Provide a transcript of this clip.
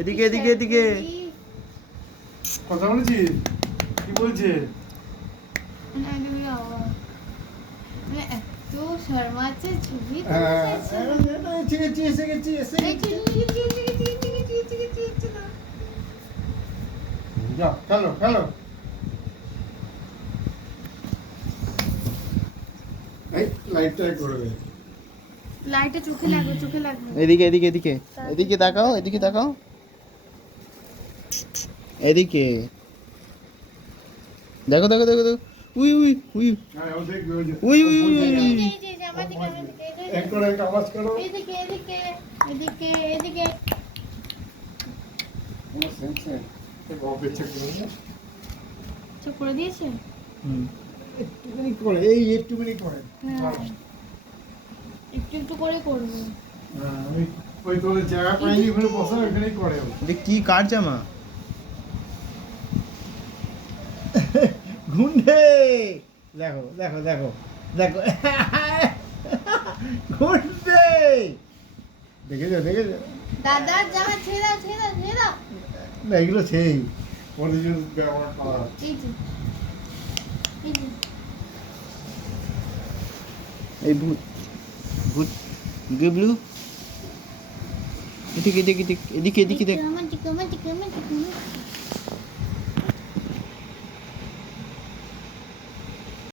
এদিকে এদিকে এদিকে কথা বলেছিস? কি বলছে? এত শর্মাচ্ছে ছবি যাও খেলো খেলো। এই লাইটটা করবে। লাইটে চোখে লাগবে, চোখে লাগবে। এদিকে এদিকে এদিকে এদিকে তাকাও, এদিকে তাকাও, এদিকে দেখো দেখো দেখো দেখো। উই উই উই হ্যাঁ ও দেখবে ওই যে উই উই উই উই। এই যে আমার দিকে, আমার দিকে, এক করে এক আওয়াজ করো। এদিকে এদিকে এদিকে এদিকে। কোনো সেন্স নেই। এক অপেক্ষা করবে। চুপ করে দিয়েছে। হুম একটুখানি করে, এই একটুখানি করে। হ্যাঁ, একটু একটু করে করবো। হ্যাঁ ওই তোদের জায়গা পাইনি ওখানে বসা, ওখানেই করে ও। এটা কি কার জামা? গুন্ডে দেখো দেখো দেখো দেখো গুন্ডে দেখেছো দেখেছো? দাদার জামা ছেড়ে দাও, ছেড়ে দাও, ছেড়ে দাও। না এগুলো সেই ওদের জন্য ব্যবহার করা হয়। এই যে, এই যে। এই ভূত ভূত গিবলু এদিকে এদিকে এদিকে এদিকে এদিকে দেখ। আমার দিকে, আমার দিকে, আমার দিকে, আমার দিকে।